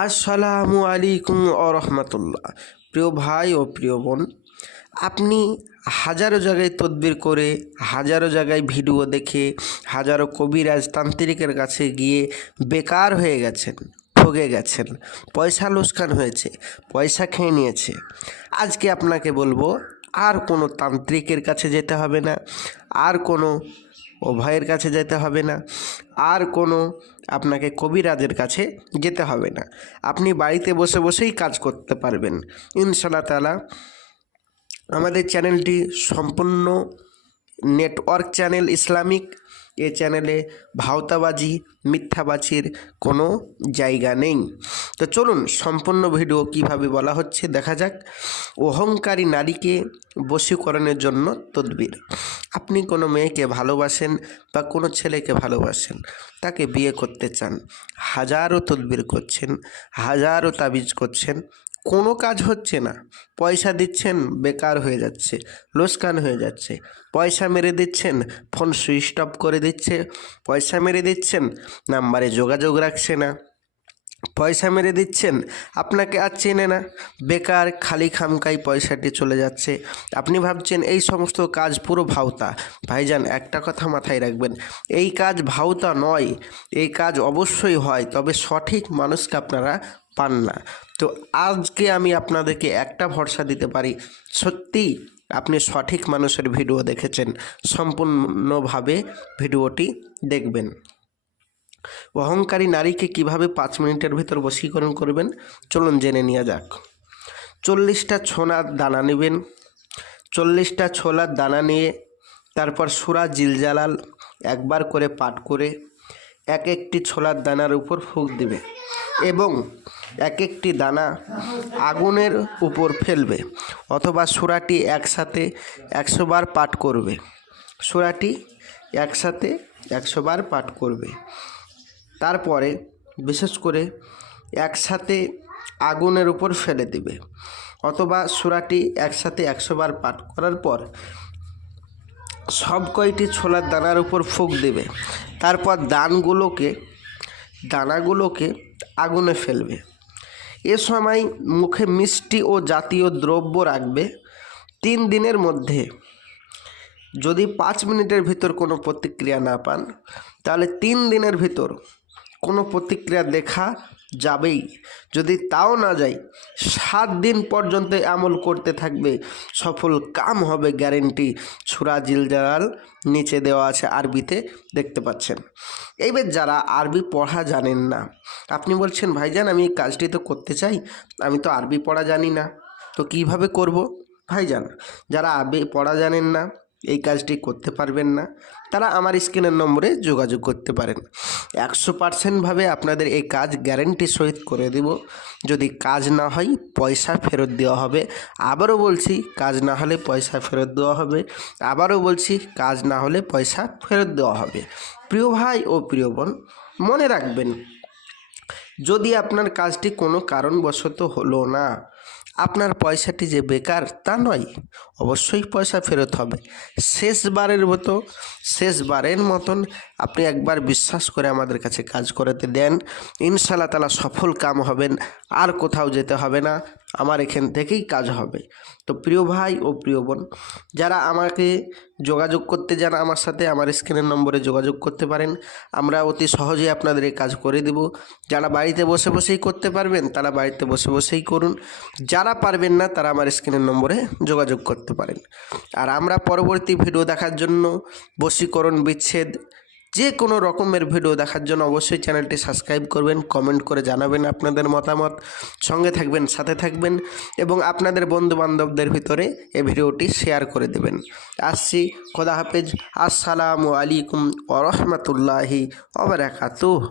আসসালামু আলাইকুম রহমতুল্লাহ। প্রিয় ভাই ও প্রিয় বোন, আপনি হাজারো জায়গায় তদবির করে, হাজারো জায়গায় ভিডিও দেখে, হাজারো কবিরাজ তান্ত্রিকের কাছে গিয়ে বেকার হয়ে গেছেন, ঠকে গেছেন, পয়সা লোকসান হয়েছে, পয়সা খেয়ে নিয়েছে। আজকে আপনাকে বলবো, আর কোনো তান্ত্রিকের কাছে যেতে হবে না, আর কোনো ভাইয়ের কাছে যেতে হবে না, আর কোনো আপনাকে কবিরাজের কাছে যেতে হবে না। আপনি বাড়িতে বসে বসেই কাজ করতে পারবেন ইনশাআল্লাহ তাআলা। আমাদের চ্যানেলটি সম্পূর্ণ নেটওয়ার্ক চ্যানেল, ইসলামিক। এ চ্যানেলে ভাওতাবাজি, মিথ্যাবাজির কোনো জায়গা নেই। তো চলুন সম্পূর্ণ ভিডিও কিভাবে বলা হচ্ছে দেখা যাক। অহংকারী নারীকে বশীকরণের জন্য তদবির। আপনি কোনো মেয়েকে ভালোবাসেন বা কোনো ছেলেকে ভালোবাসেন, তাকে বিয়ে করতে চান, হাজারো তদবির করছেন, হাজারো তাবিজ করছেন, কোনো কাজ হচ্ছে না। পয়সা দিচ্ছেন, বেকার হয়ে যাচ্ছে, লোকসান হয়ে যাচ্ছে। পয়সা মেরে দিচ্ছেন, ফোন সুইচ অফ করে দিচ্ছে। পয়সা মেরে দিচ্ছেন, নাম্বারে যোগাযোগ রাখছে না। পয়সা মেরে দিচ্ছেন, আপনাকে আর চেনে না। বেকার খালি খামকাই পয়সাটি চলে যাচ্ছে। আপনি ভাবছেন এই সমস্ত কাজ পুরো ভাওতা। ভাইজান, একটা কথা মাথায় রাখবেন, এই কাজ ভাওতা নয়, এই কাজ অবশ্যই হয়, তবে সঠিক মানুষকে আপনারা পান না। তো আজকে আমি আপনাদেরকে একটা ভরসা দিতে পারি, সত্যি আপনি সঠিক মানুষের ভিডিও দেখেছেন, সম্পূর্ণভাবে ভিডিওটি দেখবেন। অহংকারী নারীকে কিভাবে 5 মিনিটের ভিতর বশীকরণ করবেন চলুন জেনে নেওয়া যাক। 40টা ছোলার দানা নেবেন। 40টা ছোলার দানা নিয়ে তারপর সূরা জিলজালাল একবার করে পাঠ করে এক একটি ছোলার দানার উপর ফুঁক দিবে এবং এক একটি দানা আগুনের উপর ফেলবে, অথবা সূরাটি একসাথে 100 বার পাঠ করবে। সূরাটি একসাথে 100 বার পাঠ করবে। তারপরে বিশেষ করে একসাথে আগুনের উপর ফেলে দিবে, অথবা সূরাটি একসাথে 100 বার পাঠ করার পর সব কয়টি ছোলার দানার উপর ফুঁক দেবে। তারপর দানাগুলোকে আগুনে ফেলবে। এ সময় মুখে মিষ্টি ও জাতীয় দ্রব্য রাখবে। 3 দিনের মধ্যে যদি 5 মিনিটের ভিতর কোনো প্রতিক্রিয়া না পান, তাহলে 3 দিনের ভিতর কোনো প্রতিক্রিয়া দেখা যাবেই। যদি তাও না যায়, 7 দিন পর্যন্ত আমল করতে থাকবে, সফল কাম হবে গ্যারেন্টি। সূরা জিলজালাল নিচে দেওয়া আছে, আরবিতে দেখতে পাচ্ছেন। এইবার যারা আরবি পড়া জানেন না, আপনি বলছেন ভাইজান আমি এই কাজটি তো করতে চাই, আমি তো আরবি পড়া জানি না, তো কিভাবে করব? ভাইজান, যারা আরবি পড়া জানেন না, এই কাজটি করতে পারবেন না, তারা আমার স্ক্রিনের নম্বরে যোগাযোগ করতে পারেন। 100% আপনাদের এই কাজ গ্যারেন্টি সহিত করে দেব। যদি কাজ না হয় পয়সা ফেরত দেওয়া হবে। আবারও বলছি, কাজ না হলে পয়সা ফেরত দেওয়া হবে। আবারও বলছি, কাজ না হলে পয়সা ফেরত দেওয়া হবে। প্রিয় ভাই ও প্রিয় বোন, মনে রাখবেন, যদি আপনার কাজটি কোনো কারণবশত হলো না, আপনার পয়সাটি যে বেকার তা নয়, অবশ্যই পয়সা ফেরত হবে। শেষবারের মতন আপনি একবার বিশ্বাস করে আমাদের কাছে কাজ করাতে দেন, ইনশাআল্লাহ তাআলা সফল কাম হবেন। আর কোথাও যেতে হবে না, আমার এখান থেকেই কাজ হবে। তো প্রিয় ভাই ও প্রিয় বোন, যারা আমাকে যোগাযোগ করতে চান আমার সাথে, আমার স্ক্রিনের নম্বরে যোগাযোগ করতে পারেন। আমরা অতি সহজেই আপনাদের এই কাজ করে দেব। যারা বাড়িতে বসে বসেই করতে পারবেন তারা বাড়িতে বসে বসেই করুন, যারা পারবেন না তারা আমার স্ক্রিনের নম্বরে যোগাযোগ করতে পারেন। আর আমরা পরবর্তী ভিডিও দেখার জন্য, বশীকরণ, বিচ্ছেদ, যে কোনো রকমের ভিডিও দেখার জন্য অবশ্যই চ্যানেলটি সাবস্ক্রাইব করবেন, কমেন্ট করে জানাবেন আপনাদের মতামত, সঙ্গে থাকবেন, সাথে থাকবেন এবং আপনাদের বন্ধুবান্ধবদের ভিতরে এই ভিডিওটি শেয়ার করে দেবেন। আসছি, খোদা হাফেজ। আসসালামু আলাইকুম ওয়া রাহমাতুল্লাহি ওয়া বারাকাতুহু।